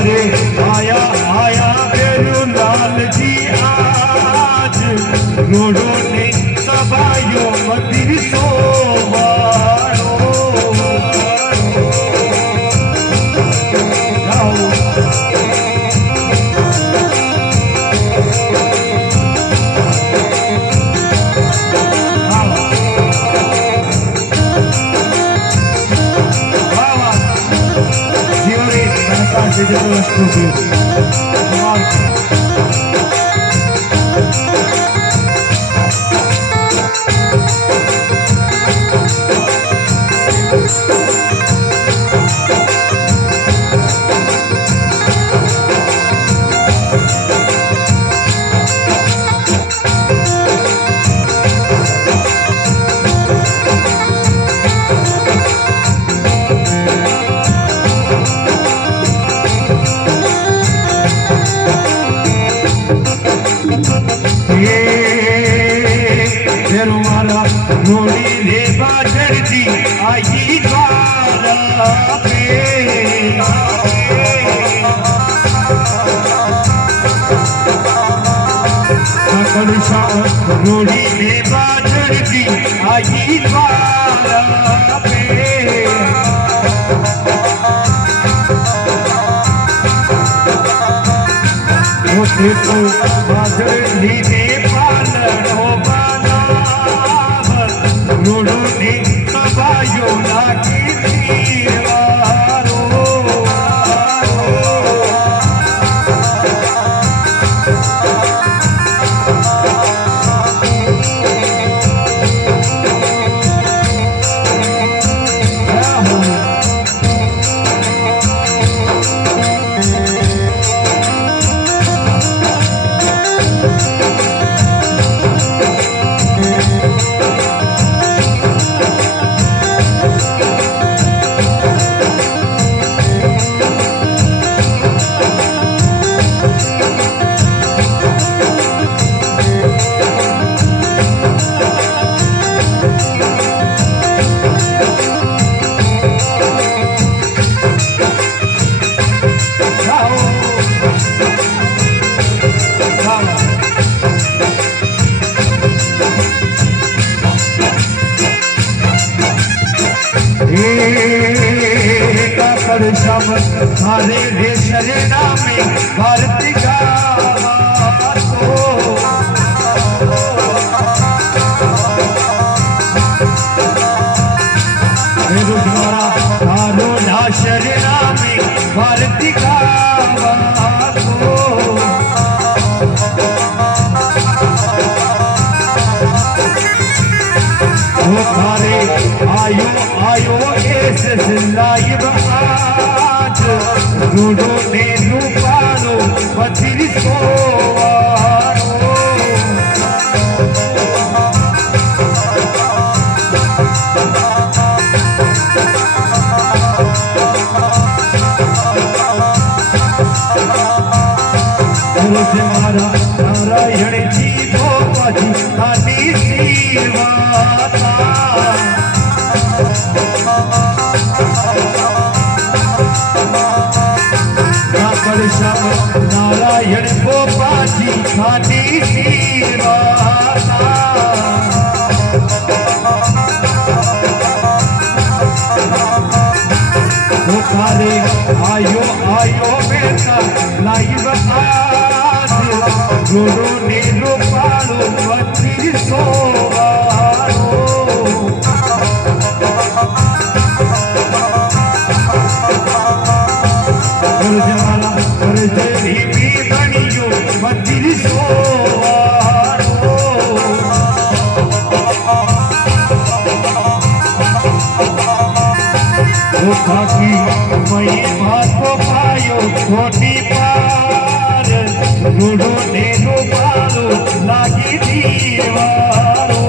रे आया आया बेरू लाल जी आज रोडो ने सबायो मंदिर सोवारो de los रोड़ी रे बाजर जी आई द्वारा पे रोड़ी रे बाजर जी आई द्वारा पे देखो बाजर लीने पालन हो रोडो ने सबायो लागी दीवारो हरे रे शरणा में भारती का शरणा में भारती का आयो आयो ऐसे लाइव आज रोडो ने रूपालो बतिरी सोवारो हमारा नारायण जी भोपाजी आदि सीवाता नारायण गोपाजी खाटी सीवाता पुकारे आयो आयो बेटा लाइव आज रोडो ने रूपालो मंदिर सोवारो मंदिर सोवारो खाकी मई भातो पायो छोटी पार रोडो ने रूपालो लागी दीवारो